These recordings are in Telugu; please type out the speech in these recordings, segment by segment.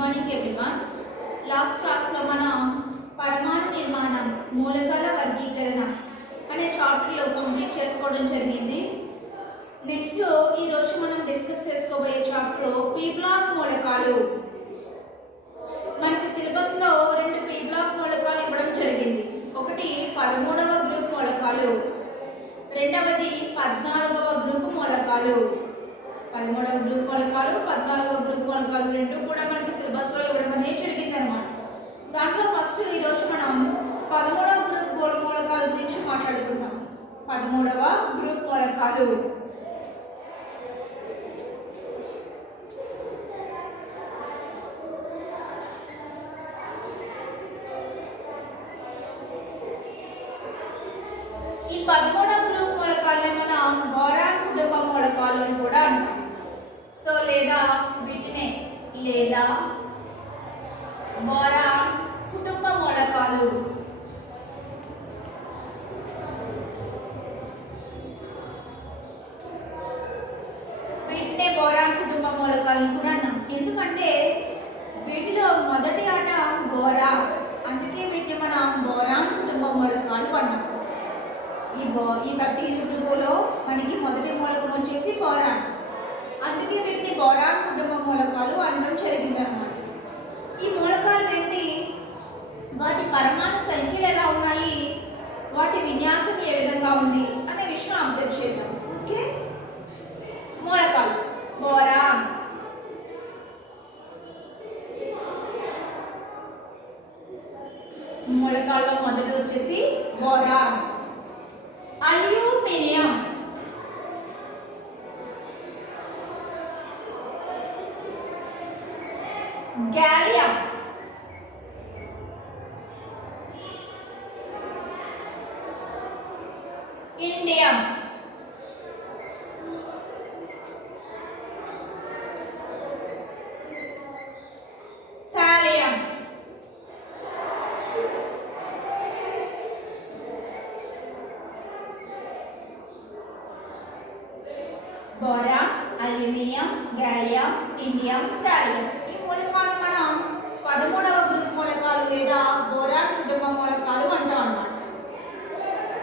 Morning everyone. లాస్ట్ క్లాస్లో మనం పరమాణు నిర్మాణం మూలకాల వర్గీకరణ అనే చాప్టర్లో కంప్లీట్ చేసుకోవడం జరిగింది. నెక్స్ట్ ఈరోజు మనం డిస్కస్ చేసుకోబోయే చాప్టర్ పీ బ్లాక్ మూలకాలు. మనకి సిలబస్లో 2 పీ బ్లాక్ మూలకాలు ఇవ్వడం జరిగింది. ఒకటి 13వ గ్రూప్ మూలకాలు, రెండవది 14వ గ్రూప్ మూలకాలు. 13వ గ్రూప్ మూలకాలు, 14వ గ్రూప్ మూలకాలు రెండు కూడా మనకి సిలబస్లో ఇవ్వడం అనేది జరిగిందన్నమాట. దాంట్లో ఫస్ట్ ఈరోజు మనం 13వ గ్రూప్ మూలకాల గురించి మాట్లాడుకుందాం. 13వ గ్రూప్ మూలకాలు. ఈ 13వ గ్రూప్ మూలకాలనే మనం బోరాన్ కుటుంబ మూలకాలు అని కూడా అంటాం. సో లేదా బోరాన్ కుటుంబ మూలకాలు. వీటినే బోరాన్ కుటుంబ మూలకాలను కూడా అన్నాం. ఎందుకంటే వీటిలో మొదటి ఆట బోరా, అందుకే వీటిని మనం బోరాన్ కుటుంబ మూలకాలు అన్నాం. ఈ 38 గ్రూపులో మనకి మొదటి మూలకం వచ్చేసి బోరాన్, అందుకే వీటిని బోరాన్ కుటుంబ మూలకాలు అనడం జరిగిందన్నమాట. ఈ మూలకాలు ఏంటి, వాటి పరమాణు సంఖ్యలు ఎలా ఉన్నాయి, వాటి విన్యాసం ఏ విధంగా ఉంది అనే విషయం అబ్జర్వ్ చేద్దాం. ఓకే, మూలకాలు బోరాన్, మూలకాల్లో మొదటిది వచ్చేసి boron. Aluminium, gallium, indium, thallium, boron, aluminium, gallium, indium, thallium. ఈ మూలకాలు మనం 13వ గ్రూప్ మూలకాలు లేదా బోరాన్ కుటుంబ మూలకాలు అంటాం అన్నమాట.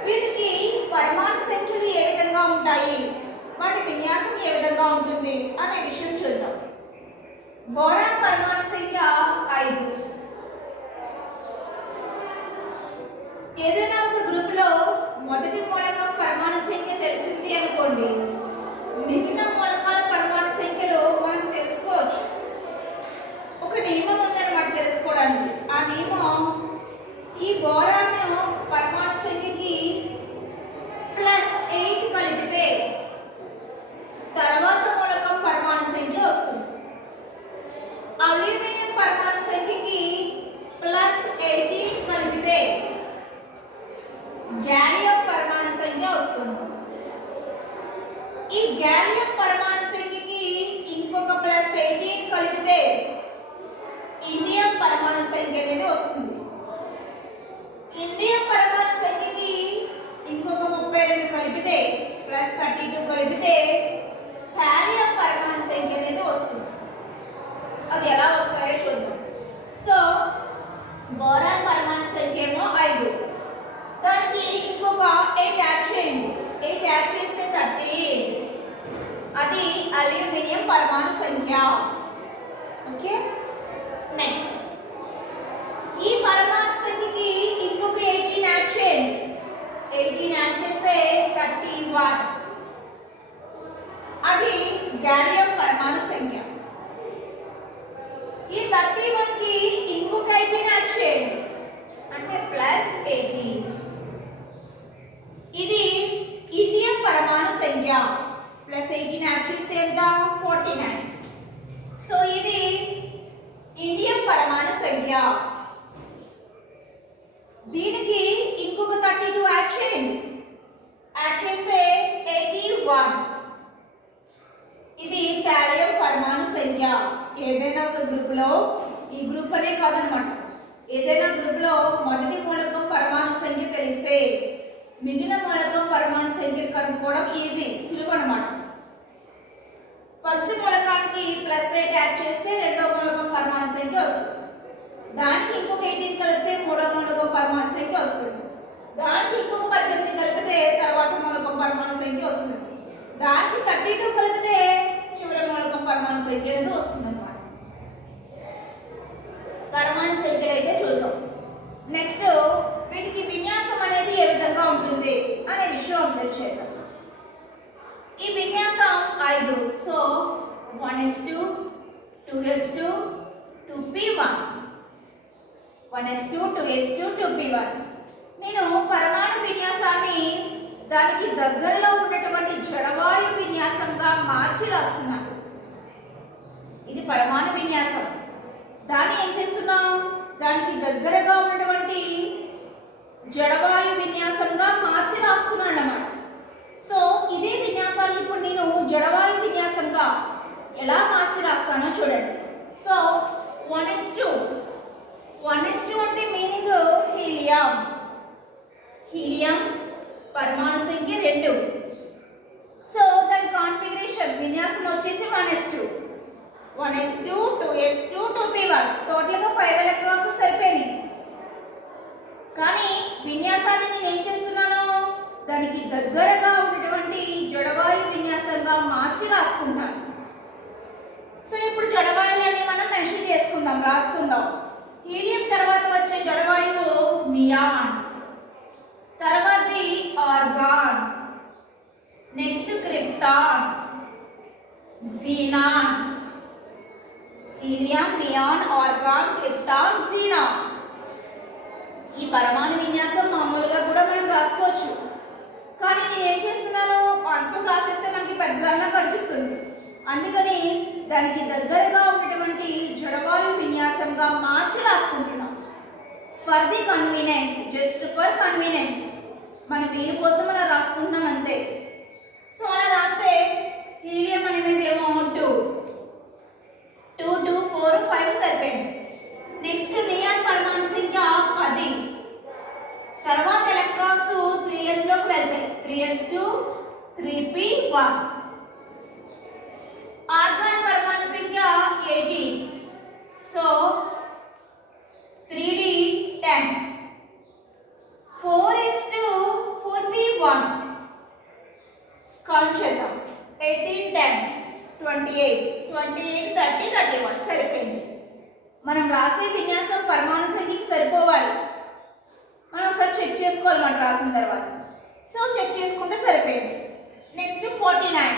వీటికి పరమాణు సంఖ్యలు ఏ విధంగా ఉంటాయి, వాటి విన్యాసం ఏ విధంగా ఉంటుంది అనే విషయం చూద్దాం. బోరాన్ పరమాణు సంఖ్య 5. ఏదైనా ఒక గ్రూప్లో మొదటి మూలకం పరమాణు సంఖ్య తెలిసింది అనుకోండి, మిగిలిన మూలకాల పరమాణు సంఖ్యలో మనం తెలుసుకోవచ్చు. ఒక నియమం ఉందన్నమాట తెలుసుకోవడానికి. ఆ నియమం ఈ బోరాన్ పరమాణు సంఖ్యకి +8 కలిపితే తర్వాత మూలకం పరమాణు సంఖ్య వస్తుంది. అల్యూమినియం పరమాణు సంఖ్యకి +18 కలిపితే గేలియం పరమాణు సంఖ్య వస్తుంది. ఈ గేలియం పరమాణు సంఖ్యకి ఇంకొక +18 కలిపితే ఇండియం పరమాణు సంఖ్య అనేది వస్తుంది. ఇండియం పరమాణు సంఖ్యకి ఇంకొక 32 కలిపితే +32 కలిపితే థాలియం పరమాణు సంఖ్య అనేది వస్తుంది. అది ఎలా వస్తాయో చూద్దాం. సో బోరాన్ పరమాణు సంఖ్య ఏమో 5, దానికి ఇంకొక 8 యాడ్ చేయండి. 8 యాడ్ చేస్తే 30, అది అల్యూమినియం పరమాణు సంఖ్య. ఓకే, నెక్స్ట్ ఈ పరమాణు సంఖ్యకి ఇంకొక 18 యాడ్ చేయండి. 18 యాడ్ చేస్తే 31, అది గేలియం పరమాణు సంఖ్య. ఈ 31కి ఇంకొక 18 యాడ్ చేయండి, అంటే +18, ఇది ఇండియం పరమాణు సంఖ్య. +18 యాడ్ చేస్తే ఎంత, 49. సో ఇది ఇండియం పరమాణు సంఖ్య. దీనికి ఇంకొక 32 యాడ్ చేయండి. యాడ్ చేస్తే 81, ఇది థాలియం పరమాణు సంఖ్య. ఏదైనా ఒక గ్రూప్లో, ఈ గ్రూప్ అనే కాదనమాట, ఏదైనా గ్రూప్లో మొదటి మూలకం పరమాణు సంఖ్య తెలిస్తే మిగిలిన మూలకం పరమాణు సంఖ్య కనుక్కోవడం ఈజీ, సులువు అన్నమాట. ఫస్ట్ మూలకానికి +8 యాడ్ చేస్తే రెండో మూలకం పరమాణు సంఖ్య వస్తుంది. దానికి ఇంకొక 18 కలిపితే మూడవ మూలకం పరమాణు సంఖ్య వస్తుంది. దానికి ఇంకొక 18 కలిపితే తర్వాత మూలకం పరమాణు సంఖ్య వస్తుంది. దానికి 32 కలిపితే చివరి మూలకం పరమాణు సంఖ్య అనేది వస్తుంది అన్నమాట. పరమాణు సంఖ్యలు అయితే చూసాం. నెక్స్ట్ వీటికి విన్యాసం అనేది ఏ విధంగా ఉంటుంది అనే విషయం అబ్జర్వ్ చేద్దాం. ఈ విన్యాసం 5. So 1s2 2s2 2p1 1s2 2s2 2p1. నేను పరమాణు విన్యాసాన్ని దానికి దగ్గరలో ఉన్నటువంటి జడవాయు విన్యాసంగా మార్చి రాస్తున్నాను. ఇది పరమాణు విన్యాసం. దాన్ని ఏం చేస్తున్నాం, దానికి దగ్గరగా ఉన్నటువంటి జడవాయు విన్యాసంగా మార్చి రాస్తున్నాను అన్నమాట. సో ఇదే విన్యాసాన్ని ఇప్పుడు నేను జడవాయు విన్యాసంగా ఎలా మార్చి రాస్తానో చూడండి. సో 1s2 అంటే మీనింగ్ హీలియం పరమాణు సంఖ్య 2. సో దాని కాన్ఫిగరేషన్ విన్యాసం వచ్చేసి 1s2 2s2 2p1 టోటల్గా 5 ఎలక్ట్రాన్స్ సరిపోయినాయి. కానీ విన్యాసాన్ని నేను ఏం చేస్తున్నాను, దానికి దగ్గరగా ఉన్నటువంటి జడవాయు విన్యాసంగా మార్చి రాసుకుంటాను. సో ఇప్పుడు జడవాయువులని మనం మెన్షన్ చేసుకుందాం, రాసుకుందాం. హీలియం తర్వాత వచ్చే జడవాయువు నియాన్, తర్వాతది organ, next krypton, xenon. Helium, neon, organ, krypton, xenon. ఈ పరమాణు విన్యాసం మామూలుగా కూడా మనం రాసుకోవచ్చు. కానీ నేను ఏం చేస్తున్నాను, అంతం రాసేస్తే మనకి పెద్దదానిలా కనిపిస్తుంది. అందుకని దానికి దగ్గరగా ఉన్నటువంటి జడవాయు విన్యాసంగా మార్చి రాసుకుంటున్నాం. For the convenience, just for convenience, మన వీలు కోసం అలా రాసుకుంటున్నాం అంతే. సో అలా రాస్తే హీలియం అనేది ఏమో 2 2 4 5 సరిపోయింది. నెక్స్ట్ నియాన్ పరమాణు సంఖ్య 10. తర్వాత ఎలక్ట్రాన్స్ 3s లోకి వెళ్తాయి, 3s2 3p1. ఆర్గాన్ పరమాణు సంఖ్య 18. So 3d 10. 4s2 4p1 count చేద్దాం. 18 10 28 28 30 31 సరిపోయింది. మనం రాసే విన్యాసం పరమాణు సంఖ్యకి సరిపోవాలి. మనం ఒకసారి చెక్ చేసుకోవాలి మనం రాసిన తర్వాత. సో చెక్ చేసుకుంటే సరిపోయింది. నెక్స్ట్ 49.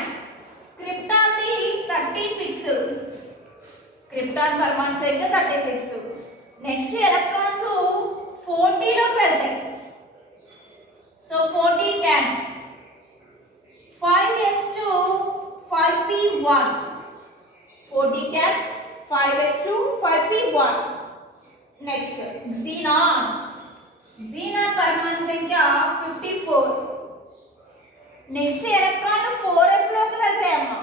క్రిప్టాన్ది 36. క్రిప్టాన్ పరమాణు సంఖ్య 36. నెక్స్ట్ ఎలక్ట్రాన్స్ 40లోకి వెళ్తాయి. So 40 10. 5s2 5p1 40 10 5s2 5p1. Next xenon పరమాణు సంఖ్య 54. నెక్స్ట్ ఎలక్ట్రాన్ 4f లోకి వెళ్తాయమ్మా.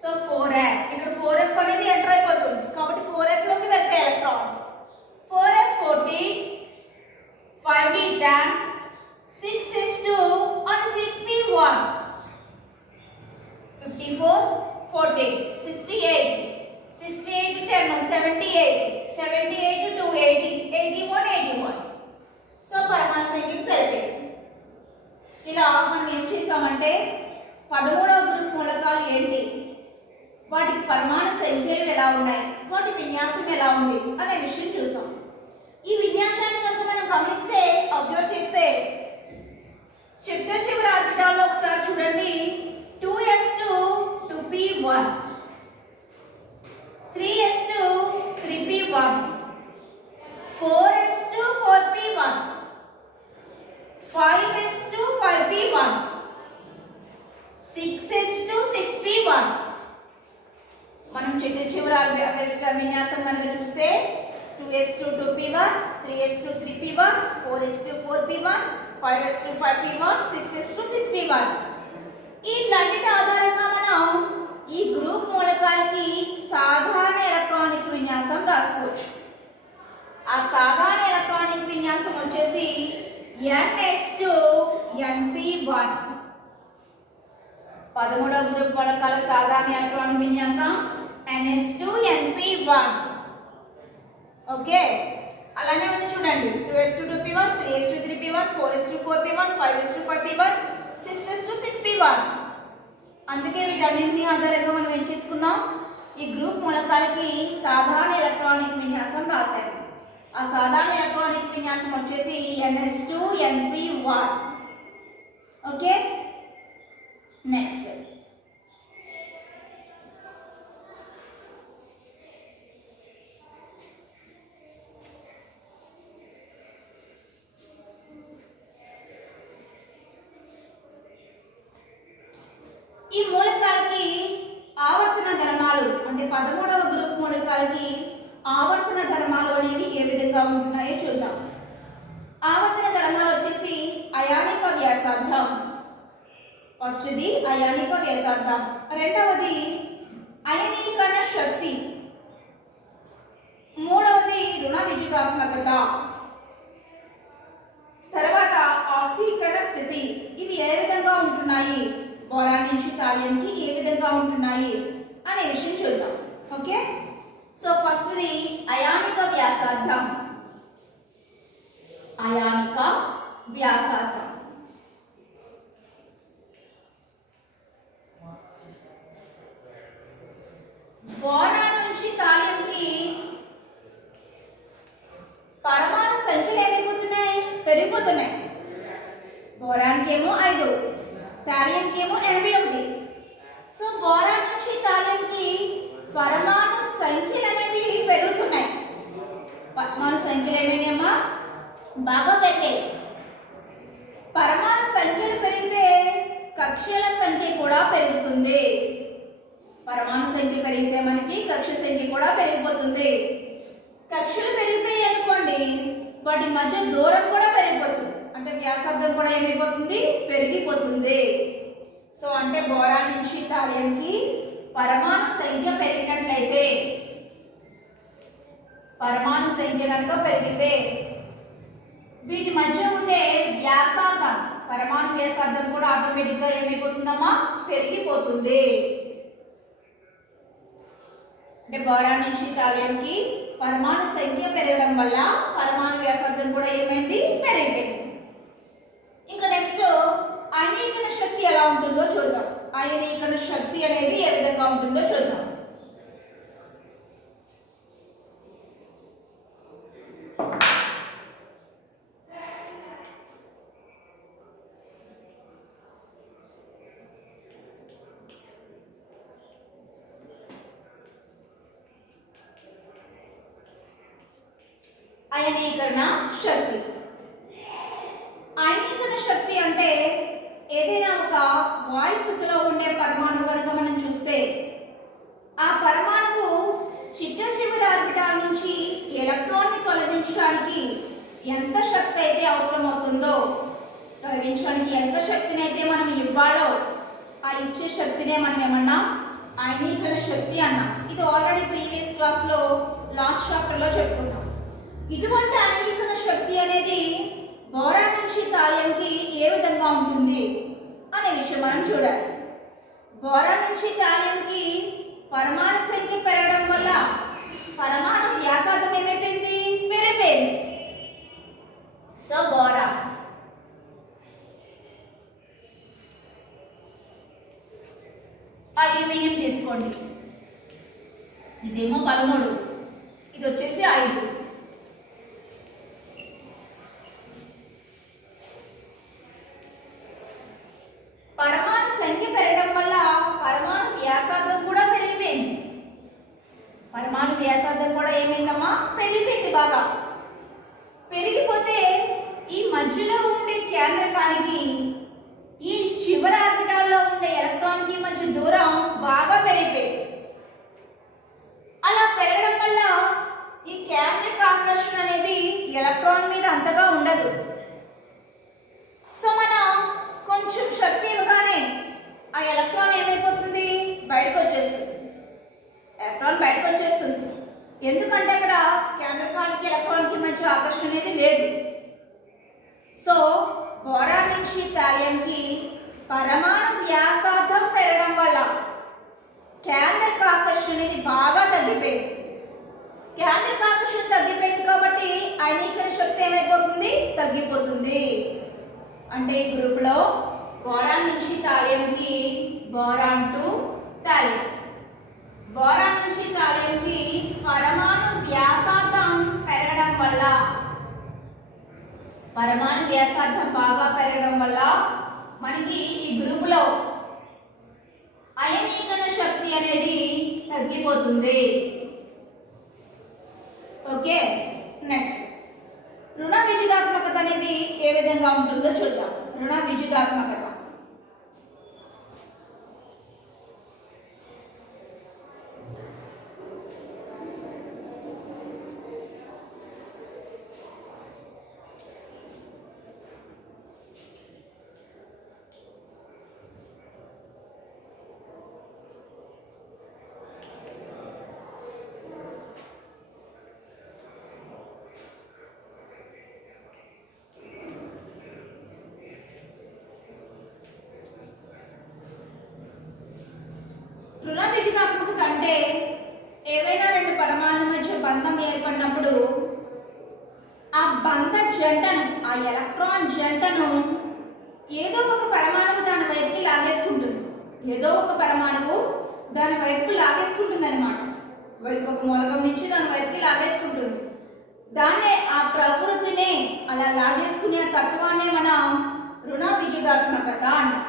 సో 4f, ఇక్కడ 4f అనేది ఎంటర్ అయిపోతుంది కాబట్టి 4f లోకి వెళ్తాయి electrons. 4f 14, 5d 10, 6s2 and 6p1 54 40 68 68 10 78 78 to 80 81 81. So పరమాణు సంఖ్యకి సరిపోయింది. ఇలా మనం ఏం చేసామంటే 13వ గ్రూప్ మూలకాలు ఏంటి, వాటికి పరమాణు సంఖ్యలు ఎలా ఉన్నాయి, వాటి విన్యాసం ఎలా ఉంది అనే విషయం చూసాం. ఈ విన్యాసాన్ని కనుక మనం గమనిస్తే, అబ్జర్వ్ చేస్తే చిట్ట చివరి ఆర్బిటాల్లో ఒకసారి చూడండి. 2s2 2p1, 3s2 3p1, 4s2 4p1, 5s2 5p1, 6s2 6p1. మనం చివరి విన్యాసం కనుక చూస్తే 2s2 2p1, 3s2 3p1, 4s2 4p1, 5s2 5p1, 6s2 6p1. ఇట్లన్నిటి ఆధారంగా మనం ఈ గ్రూప్ మూలకానికి సాధారణ ఎలక్ట్రానిక్ విన్యాసం రాసుకోవచ్చు. ఆ సాధారణ ఎలక్ట్రానిక్ విన్యాసం వచ్చేసి ns2 np1. 13వ గ్రూప్ మూలకాల సాధారణ ఎలక్ట్రానిక్ విన్యాసం ns2 np1. ఓకే, అలానే ఉంది చూడండి. 2s2 2p1, 3s2 3p1, 4s2 4p1, 5s2 5p1, 6s2 6p1. అందుకే వీటన్నింటినీ ఆధారంగా మనం ఏం చేసుకున్నాం, ఈ గ్రూప్ మూలకాలకి సాధారణ ఎలక్ట్రానిక్ విన్యాసం రాశారు. ఆ సాధారణ ఎలక్ట్రానిక్ విన్యాసం వచ్చేసి ns2np1. ఓకే, నెక్స్ట్ ఈ మూలకాలకి ఆవర్తన ధర్మాలు అంటే 13వ గ్రూప్ మూలకాలకి ఆవర్తన ధర్మాలు అనేవి ఏ విధంగా ఉంటున్నాయో చూద్దాం. ఆవర్తన ధర్మాలు వచ్చేసి అయానిక వ్యాసార్థం. ఫస్ట్ది అయానిక వ్యాసార్థం, రెండవది అయనీకరణ శక్తి, మూడవది రుణ విద్యుదాత్మకత, తర్వాత ఆక్సీకరణ స్థితి. ఇవి ఏ విధంగా ఉంటున్నాయి, బోరాన్ నుంచి థాలియంకి ఏ విధంగా ఉంటున్నాయి అనే విషయం చూద్దాం. ఓకే, సో ఫస్ట్ది అయానిక వ్యాసార్థం. అయానిక వ్యాసార్థం బోరాన్ నుంచి థాలియంకి పరమాణు సంఖ్యలు ఏమైపోతున్నాయి, పెరిగిపోతున్నాయి. బోరాన్కి ఏమో 5, థాలియంకి ఏమో 81. సో బోరాన్ నుంచి థాలియంకి పరమాణు సంఖ్యలు అనేవి పెరుగుతున్నాయి. పరమాణు సంఖ్యలు ఏమైనాయమ్మా, బాగా పెరిగాయి. పరమాణు సంఖ్యలు పెరిగితే కక్షల సంఖ్య కూడా పెరుగుతుంది. పరమాణు సంఖ్య పెరిగితే మనకి కక్ష సంఖ్య కూడా పెరిగిపోతుంది. కక్షలు పెరిగిపోయాయి అనుకోండి, వాటి మధ్య దూరం కూడా పెరిగిపోతుంది. అంటే వ్యాసార్థం కూడా ఏమైపోతుంది, పెరిగిపోతుంది. సో అంటే బోరాన్ నుంచి థాలియంకి పరమాణు సంఖ్య పెరిగినట్లయితే, పరమాణు సంఖ్య కనుక పెరిగితే వీటి మధ్య ఉండే వ్యాసార్థం, పరమాణు వ్యాసార్థం కూడా ఆటోమేటిక్గా ఏమైపోతుందమ్మా, పెరిగిపోతుంది. అంటే బోరాన్ నుంచి థాలియంకి పరమాణు సంఖ్య పెరగడం వల్ల పరమాణు వ్యాసార్థం కూడా ఏమైంది, పెరిగిపోయింది. ఇంకా నెక్స్ట్ అయనీకరణ శక్తి ఎలా ఉంటుందో చూద్దాం. అయనీకరణ శక్తి అనేది ఏ విధంగా ఉంటుందో చూద్దాం. అయనీకరణ శక్తి. అయనీకరణ శక్తి అంటే ఏదైనా ఒక వాయు స్థితిలో ఉండే పరమాణువు కనుక మనం చూస్తే, ఆ పరమాణువు చిట్ట చివరి ఆర్బిటాల్ నుంచి ఎలక్ట్రాన్ని తొలగించడానికి ఎంత శక్తి అయితే అవసరం అవుతుందో, తొలగించడానికి ఎంత శక్తిని అయితే మనం ఇవ్వాలో ఆ ఇచ్చే శక్తినే మనం ఏమన్నా అయనీకరణ శక్తి అన్నాం. ఇది ఆల్రెడీ ప్రీవియస్ క్లాస్లో లాస్ట్ చాప్టర్లో చెప్పుకున్నాం. ఇటువంటి అయనీకరణ శక్తి అనేది బోరాన్ నుంచి థాలియంకి ఏ విధంగా ఉంటుంది అనే విషయం మనం చూడాలి. బోరాన్ నుంచి థాలియంకి పరమాణు సంఖ్య పెరగడం వల్ల పరమాణు వ్యాసార్థం ఏమైపోయింది, పెరిగిపోయింది. సో బోరాన్ అల్యూమినియం తీసుకోండి, ఇదేమో 13, ఇది వచ్చేసి 5. పరమాణు సంఖ్య పెరగడం వల్ల పరమాణు వ్యాసార్థం కూడా పెరిగిపోయింది. పరమాణు వ్యాసార్థం కూడా ఏమైందమ్మా, పెరిగిపోయింది. బాగా పెరిగిపోతే ఈ మధ్యలో ఉండే కేంద్రకానికి ఈ చివరి ఆర్బిటాల్లో ఉండే ఎలక్ట్రాన్కి మధ్య దూరం బాగా పెరిగిపోయింది. అలా పెరగడం వల్ల ఈ కేంద్రక ఆకర్షణ అనేది ఎలక్ట్రాన్ మీద అంతగా ఉండదు. సో మనం కొంచెం శక్తి ఇవ్వగానే ఆ ఎలక్ట్రాన్ ఏమైపోతుంది, బయటకు వచ్చేస్తుంది. ఎలక్ట్రాన్ బయటకు వచ్చేస్తుంది. ఎందుకంటే అక్కడ కేంద్రకానికి ఎలక్ట్రాన్కి మధ్య ఆకర్షణ అనేది లేదు. సో బోరాన్ నుంచి థాలియంకి పరమాణు వ్యాసార్థం పెరగడం వల్ల కేంద్రక ఆకర్షణ అనేది బాగా తగ్గిపోయింది. కేంద్రక ఆకర్షణ తగ్గిపోయింది అయనీకరణ శక్తి ఏమైపోతుంది, తగ్గిపోతుంది. అంటే ఈ గ్రూప్లో బోరాన్ నుంచి థాలియంకి బోరాన్ టు థాలియం, బోరాన్ నుంచి థాలియంకి పరమాణు వ్యాసార్థం పెరగడం వల్ల, పరమాణు వ్యాసార్థం బాగా పెరగడం వల్ల మనకి ఈ గ్రూపులో అయనీకరణ శక్తి అనేది తగ్గిపోతుంది. ఓకే, నెక్స్ట్ రుణ విద్యుదాత్మకత అనేది ఏ విధంగా ఉంటుందో చూద్దాం. రుణ విద్యుదాత్మకత రుణ విద్యుదాత్మకత అంటే ఏవైనా రెండు పరమాణుల మధ్య బంధం ఏర్పడినప్పుడు ఆ బంధ జంటను, ఆ ఎలక్ట్రాన్ జంటను ఏదో ఒక పరమాణువు దాని వైపుకి లాగేసుకుంటుంది, ఏదో ఒక పరమాణువు దాని వైపుకి లాగేసుకుంటుంది అనమాట. ఇంకొక మూలకం నుంచి దాని వైపుకి లాగేసుకుంటుంది. దాన్నే ఆ ప్రవృత్తినే, అలా లాగేసుకునే తత్వాన్నే మనం రుణ విద్యుదాత్మకత అంటాం.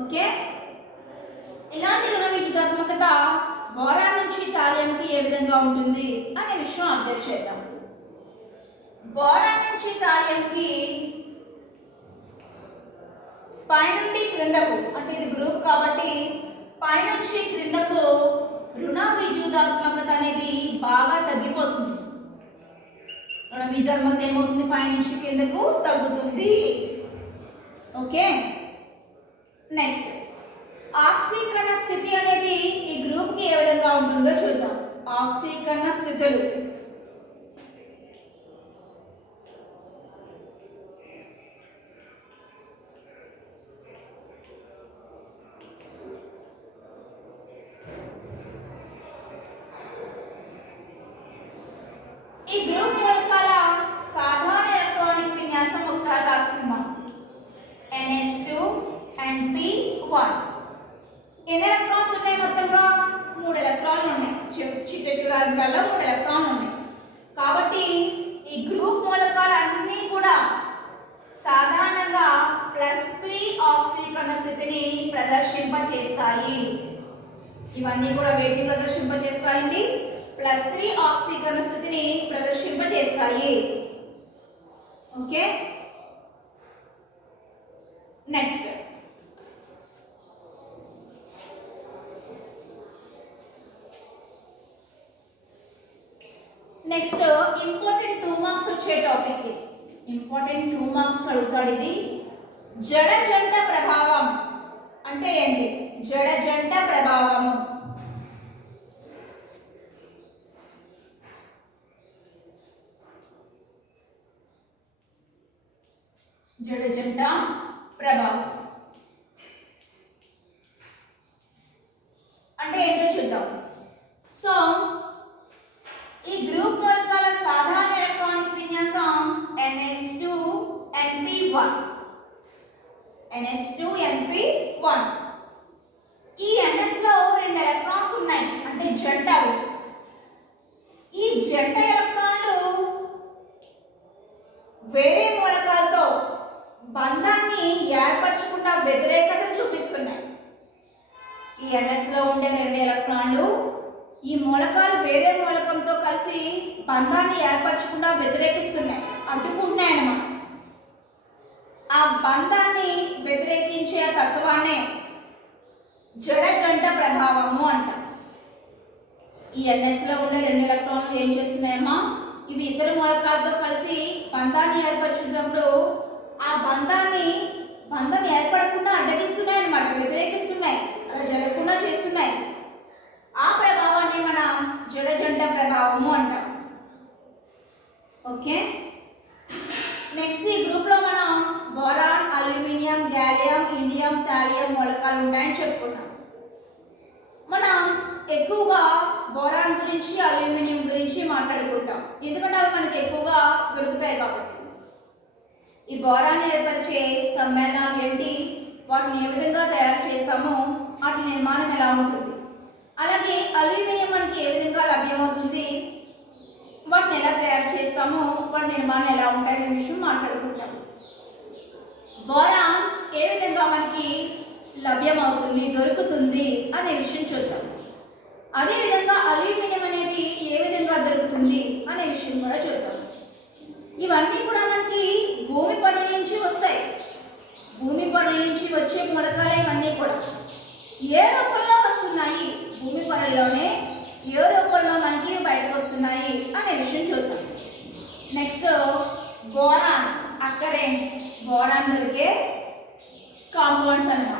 ఓకే, ఇలాంటి రుణ విద్యుదాత్మకత బోరాన్ నుంచి థాలియంకి ఏ విధంగా ఉంటుంది అనే విషయం అబ్జర్వ్ చేద్దాం. బోరాన్ నుంచి థాలియంకి పైనుండి క్రిందకు, అంటే ఇది గ్రూప్ కాబట్టి పైనుంచి క్రిందకు రుణ విద్యుదాత్మకత అనేది బాగా తగ్గిపోతుంది. రుణ విద్యుదాత్మకత ఏమవుతుంది, పైనుంచి క్రిందకు తగ్గుతుంది. ఓకే, నెక్స్ట్ ఆక్సీకరణ స్థితి అనేది ఈ గ్రూప్కి ఏ విధంగా ఉంటుందో చూద్దాం. ఆక్సీకరణ స్థితులు ఈ గ్రూప్ మూలకాల సాధారణ ఎలక్ట్రానిక్ విన్యాసం ఒకసారి రాసుకుందాం. NH2 NP1. ఎన్ని ఎలక్ట్రాన్స్ ఉన్నాయి, మొత్తంగా 3 ఎలక్ట్రాన్లు ఉన్నాయి. చిట్ట చివరి ఆర్బిటాల్లో 3 ఎలక్ట్రాన్లు ఉన్నాయి. కాబట్టి ఈ గ్రూప్ మూలకాలు అన్నీ కూడా సాధారణంగా +3 ఆక్సీకరణ స్థితిని ప్రదర్శింపచేస్తాయి. ఇవన్నీ కూడా వేటిని ప్రదర్శింపచేస్తాయండి, +3 ఆక్సీకరణ స్థితిని ప్రదర్శింపచేస్తాయి. ఓకే, నెక్స్ట్ ఇంపార్టెంట్ 2 మార్క్స్ వచ్చే టాపిక్. ఇంపార్టెంట్ 2 మార్క్స్ అడుగుతాడు. ఇది జడ జంట ప్రభావం అంటే ఏంటి, జడ జంట ప్రభావము. జడ జంట ప్రభావం అంటే ఏంటో చూద్దాం. సో ఈ గ్రూప్ మూలకాల సాధారణ ఎలక్ట్రానిక్ విన్యాసం NH2 NP1. NH2 NP1. ఈ NS లో 2 ఎలక్ట్రాన్స్ ఉన్నాయి, అంటే జంటలు. ఈ జంట ఎలక్ట్రాన్లు వేరే మూలకాలతో బంధాన్ని ఏర్పరచకుండా వ్యతిరేకతను చూపిస్తున్నాయి. ఈ NS లో ఉండే 2 ఎలక్ట్రాన్లు ఈ మూలకాలు వేరే మూలకంతో కలిసి బంధాన్ని ఏర్పరచకుండా వ్యతిరేకిస్తున్నాయి, అడ్డుకుంటున్నాయి అన్నమాట. ఆ బంధాన్ని వ్యతిరేకించే తత్వాన్నే జడ జంట ప్రభావము అంటాం. ఈ NS లో ఉండే 2 ఎలక్ట్రాన్లు ఏం చేస్తున్నాయమ్మా, ఇవి ఇతర మూలకాలతో కలిసి బంధాన్ని ఏర్పరచుకున్నప్పుడు ఆ బంధం ఏర్పడకుండా అడ్డగిస్తున్నాయి అన్నమాట, వ్యతిరేకిస్తున్నాయి, అలా జరగకుండా చేస్తున్నాయి. ఆ ప్రభావాన్ని మనం జడ జంట ప్రభావము అంటాం. ఓకే, నెక్స్ట్ ఈ గ్రూప్లో మనం boron, aluminium, gallium, indium, thallium మూలకాలు ఉంటాయని చెప్పుకున్నాం. మనం ఎక్కువగా బోరాన్ గురించి అల్యూమినియం గురించి మాట్లాడుకుంటాం, ఎందుకంటే అవి మనకి ఎక్కువగా దొరుకుతాయి కాబట్టి. ఈ బోరాన్ని ఏర్పరిచే సమ్మేళనాలు ఏంటి, వాటిని ఏ విధంగా తయారు చేస్తామో వాటి నిర్మాణం ఎలా ఉంటుంది, అలాగే అల్యూమినియం మనకి ఏ విధంగా లభ్యమవుతుంది, వాటిని ఎలా తయారు చేస్తామో వాటి నిర్మాణం ఎలా ఉంటాయనే విషయం మాట్లాడుకుంటాం. బోరాన్ ఏ విధంగా మనకి లభ్యమవుతుంది, దొరుకుతుంది అనే విషయం చూద్దాం. అదేవిధంగా అల్యూమినియం అనేది ఏ విధంగా దొరుకుతుంది అనే విషయం కూడా చూద్దాం. ఇవన్నీ కూడా మనకి భూమి పనుల నుంచి వస్తాయి. భూమి పనుల నుంచి వచ్చే మూలకాలే ఇవన్నీ కూడా. ఏ రూపంలో వస్తున్నాయి, భూమి పనుల్లోనే ఏ రూపంలో మనకి బయటకు వస్తున్నాయి అనే విషయం చూద్దాం. నెక్స్ట్ బోరాన్ అక్కరెన్స్, బోరాన్ దొరికే కాంపౌండ్స్ అన్నమాట.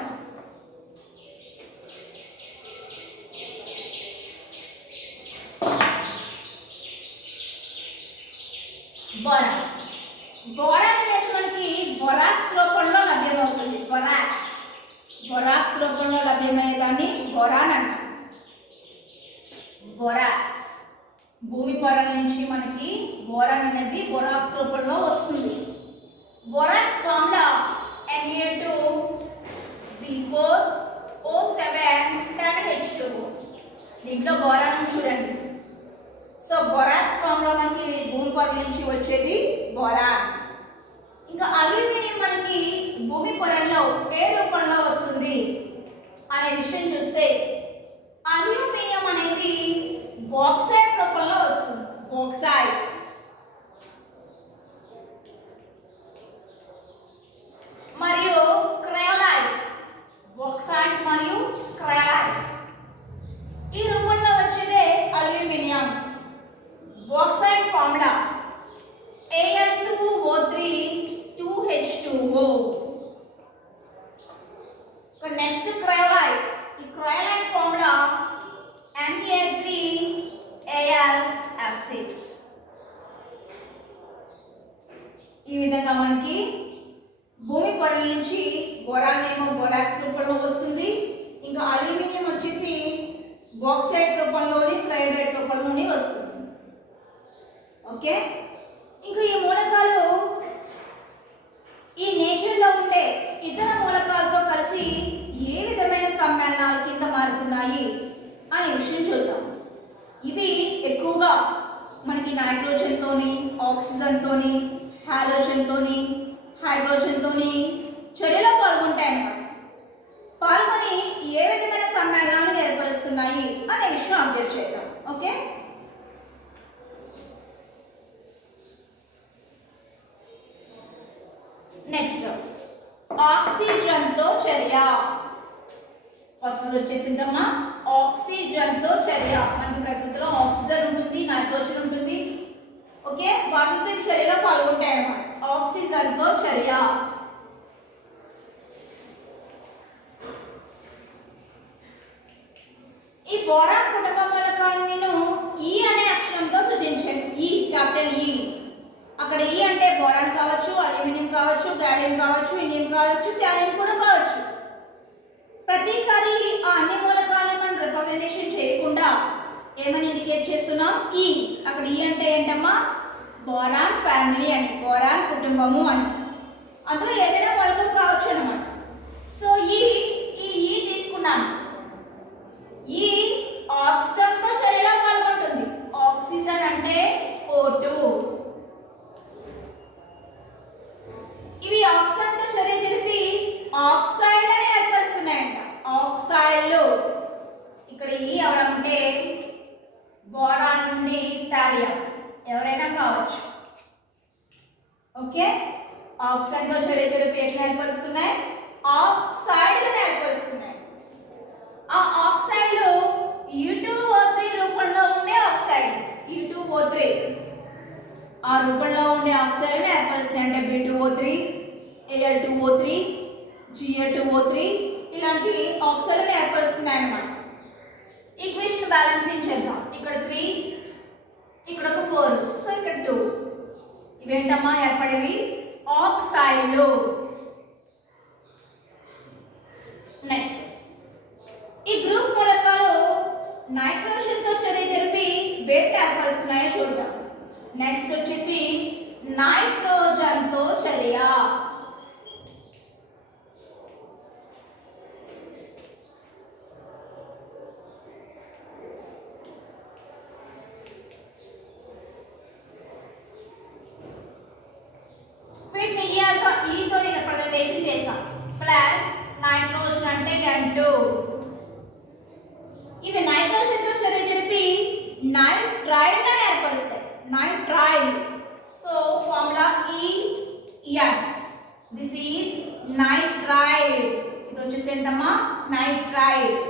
బోరాన్ బోరాన్ అనేది మనకి బొరాక్స్ రూపంలో లభ్యమవుతుంది. బొరాక్స్ రూపంలో లభ్యమయ్యేదాన్ని బోరాన్ అంటాం. బొరాక్స్ భూమి పొరల నుంచి మనకి బోరాన్ అనేది బొరాక్స్ రూపంలో వస్తుంది. Borax formula Na2B4O710H2O. దీంట్లో బోరాన్ చూడండి. సో బొరాక్స్ ఫామ్లో మనకి భూమి పొరల నుంచి వచ్చేది బోరాన్. ఇంకా అల్యూమినియం మనకి భూమి పొరల్లో ఏ రూపంలో వస్తుంది అనే విషయం చూస్తే అల్యూమినియం అనేది బాక్సైట్ రూపంలో వస్తుంది. బాక్సైట్ మరియు క్రయోలైట్, బాక్సైట్ మరియు క్రయోలైట్ ఈ రూపంలో వచ్చేదే aluminium. Bauxite formula Al2O3 2H2O. Next cryolite, ఈ క్రయోలైట్ ఫార్ములా Na3Al(F6). ఈ విధంగా మనకి భూమి పొరల నుంచి బోరాన్ ఏమో బొరాక్స్ రూపంలో వస్తుంది. ఇంకా అల్యూమినియం వచ్చేసి బాక్సైట్ రూపంలోని క్రయోలైట్ రూపంలోని వస్తుంది. ఓకే, ఇంకా ఈ మూలకాలు ఈ నేచర్లో ఉండే ఇతర మూలకాలతో కలిసి ఏ విధమైన సమ్మేళనాల కింద మారుతున్నాయి అనే విషయం చూద్దాం. ఇవి ఎక్కువగా మనకి నైట్రోజన్తోని, ఆక్సిజన్తోని, హాలోజన్తోని, హైడ్రోజన్తోని చర్యలో పాల్గొంటాయి అన్నమాట. పాల్గొని ఏ విధమైన సమ్మేళనాలు ఏర్పరుస్తున్నాయి అనే విషయం అబ్జర్వ్ చేద్దాం. ఓకే, నెక్స్ట్ ఆక్సిజన్తో చర్య. ఫస్ట్ వచ్చేసిందమ్మా ఆక్సిజన్తో చర్య. మనకి ప్రకృతిలో ఆక్సిజన్ ఉంటుంది, నైట్రోజన్ ఉంటుంది. ఓకే, వాటితో చర్యలో పాల్గొంటాయి అన్నమాట. ఆక్సిజన్తో చర్య. ఈ బోరాన్ కుటుంబ మూలకాలను నేను ఈ అనే అక్షరంతో సూచించాను. ఈ క్యాపిటల్ ఈ. అక్కడ ఈ అంటే బోరాన్ కావచ్చు, అల్యూమినియం కావచ్చు, గాలియం కావచ్చు, ఇండియం కావచ్చు, థియానియం కూడా కావచ్చు. ప్రతిసారి ఆ అన్ని మూలకాలను మనం రిప్రజెంటేషన్ చేయకుండా ఏమని ఇండికేట్ చేస్తున్నాం? ఈ. అక్కడ ఈ అంటే ఏంటమ్మా? బోరాన్ ఫ్యామిలీ అని, బోరాన్ కుటుంబము అని. అందులో ఏదైనా మూలకం కావచ్చు అన్నమాట. సో ఈ తీసుకున్నాను. ఈ ఆక్సిజన్తో చర్యలో పాల్గొంటుంది. ఆక్సిజన్ అంటే O2. ఇవి ఆక్సిజన్తో చర్య జరిపి ఆక్సైడ్లను ఏర్పరుస్తున్నాయంట. ఆక్సైడ్లు. ఇక్కడ ఈ ఎవరంటే బోరాన్ నుండి థాలియం ఎవరైనా కావచ్చు. ఓకే, ఆక్సిజన్తో చర్య జరిపి ఎట్లా ఏర్పరుస్తున్నాయి? ఆక్సైడ్లను ఏర్పరుస్తున్నాయి. ఆ ఆక్సైడ్లు U2O3 రూపంలో ఉండే ఆక్సైడ్. U2O3 ఆ రూపంలో ఉండే ఆక్సైడ్లను ఏర్పరుస్తాయి. అంటే B2O3, Al2O3, Ga2O3 ఇలాంటి ఆక్సైడ్లను ఏర్పరుస్తున్నాయి అన్నమాట. ఈక్వేషన్ బ్యాలెన్సింగ్ చేద్దాం. ఇక్కడ 3, ఇక్కడ ఒక 4, సో ఇక్కడ 2. ఇవేంటమ్మా ఏర్పడేవి? ఆక్సైడ్లు. నెక్స్ట్ ఈ గ్రూప్ మూలకాలు నైట్రోజన్తో చర్య జరిపి వేటిని ఏర్పరుస్తున్నాయో చూద్దాం. నెక్స్ట్ వచ్చేసి నైట్రోజన్తో చర్య. వీటిని ఈతో రిప్రజెంటేషన్ చేసాం. ప్లస్ నైట్రోజన్ అంటే N2. ఇవి నైట్రోజన్తో చర్య జరిపి నైట్రైడ్ అని ఏర్పరుస్తాయి. Nitride. So formula EN. This is nitride. ఇది వచ్చేసి ఏంటమ్మా? నైట్రైడ్.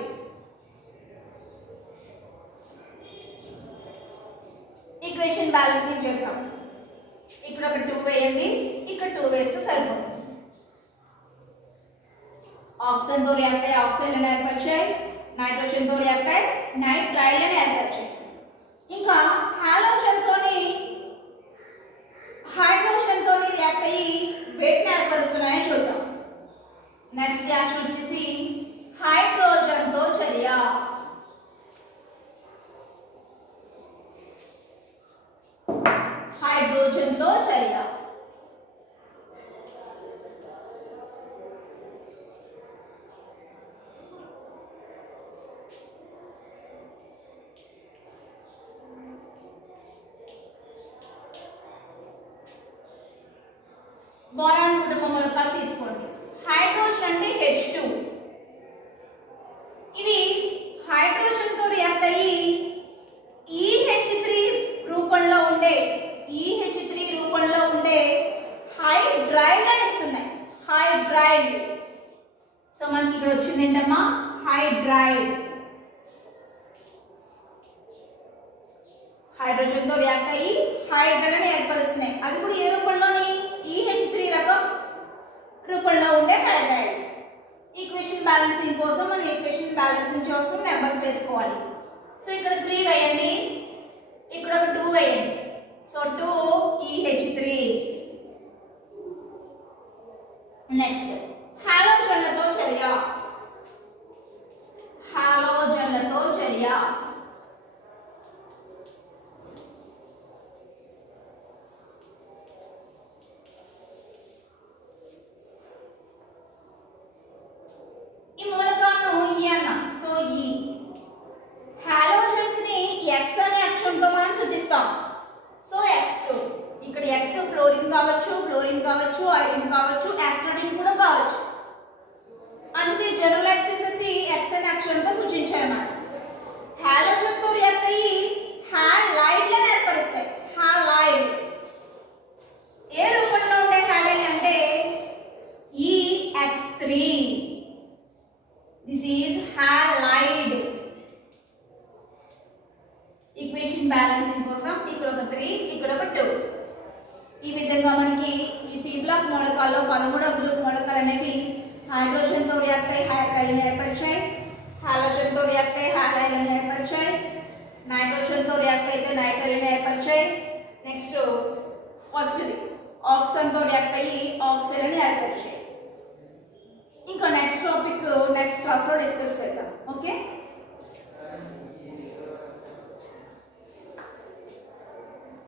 ఈక్వేషన్ బ్యాలెన్సింగ్ చేద్దాం. ఇక్కడ ఒక 2 వేయండి, ఇక్కడ 2 వేస్తే సరిపోతుంది. ఆక్సిజన్ తో రియాక్ట్ అయ్యి ఆక్సిజన్ ఏర్పరిచాయి, నైట్రోజన్ తో రియాక్ట్ అయ్యి నైట్రైడ్ ఏర్పరిచాయి. ఇంకా హాలోజన్ తోని హైడ్రోజన్ తోని రియాక్ట్ అయ్యి వేటిని ఏర్పరుస్తున్నాయో చూద్దాం. నెక్స్ట్ రియాక్షన్ వచ్చేసి హైడ్రోజన్ తో చర్య. హైడ్రోజన్ తో చర్య. బోరాన్ కుటుంబ మూలకాలు తీసుకోండి. హైడ్రోజన్ అంటే H2. ఇవి హైడ్రోజన్ తో రియాక్ట్ అయ్యి EH3 రూపంలో ఉండే హైడ్రైడ్ అని ఇస్తున్నాయి. హైడ్రైడ్. సో మనకి ఇక్కడ వచ్చింది ఏంటమ్మా? హైడ్రైడ్. హైడ్రోజన్ తో రియాక్ట్ అయ్యి హైడ్రైడ్ అని ఏర్పరుస్తున్నాయి. అది కూడా ఏ రూపంలోని? EH3 రకం రూపంలో ఉండే హైడ్రైడ్. ఈక్వేషన్ బ్యాలెన్సింగ్ కోసం మనం ఈక్వేషన్ బ్యాలెన్సింగ్ కోసం నెంబర్స్ వేసుకోవాలి. సో ఇక్కడ 3 వేయండి, ఇక్కడ ఒక 2 వేయండి. So 2 EH3. నెక్స్ట్ హాలోజన్లతో చర్య. హాలోజన్లతో చర్య. ఈ మూలకాలను E అన్నాం. So E. హాలోజన్స్ ని X అనే అక్షరంతో మనం సూచిస్తాం. So X2. ఇక్కడ X ఫ్లోరిన్ కావచ్చు, ఐడిన్ కావచ్చు, ఆస్ట్రాడిన్ కూడా కావచ్చు. అందుకే జనరలైజ్ చేసేసి X అనే అక్షరంతో సూచించారన్నమాట. హాలోజన్ తో రియాక్ట్ అయ్యి హాలైడ్లను ఏర్పరుస్తాయి. హాలైడ్. ఏ రూపంలో ఉండే హాలైడ్ అంటే EX3. This is halide. Equation balancing కోసం ఇక్కడ ఒక 3, ఇక్కడ ఒక 2. ఈ విధంగా మనకి ఈ P బ్లాక్ మూలకాల్లో 13వ గ్రూప్ మూలకాలు అనేవి హైడ్రోజన్ తో రియాక్ట్ అయ్యి హైడ్రైడ్ ఏర్పరిచాయి, హాలోజన్ తో రియాక్ట్ అయ్యి హాలైడ్ ఏర్పరిచాయి, నైట్రోజన్ తో రియాక్ట్ అయితే నైట్రైడ్ ఏర్పరిచాయి. నెక్స్ట్ ఫస్ట్ది ఆక్సిజన్ తో రియాక్ట్ అయ్యి ఆక్సైడ్ ఏర్పరిచాయి. ఇంకా నెక్స్ట్ టాపిక్ నెక్స్ట్ క్లాస్లో డిస్కస్ చేద్దాం. ఓకే.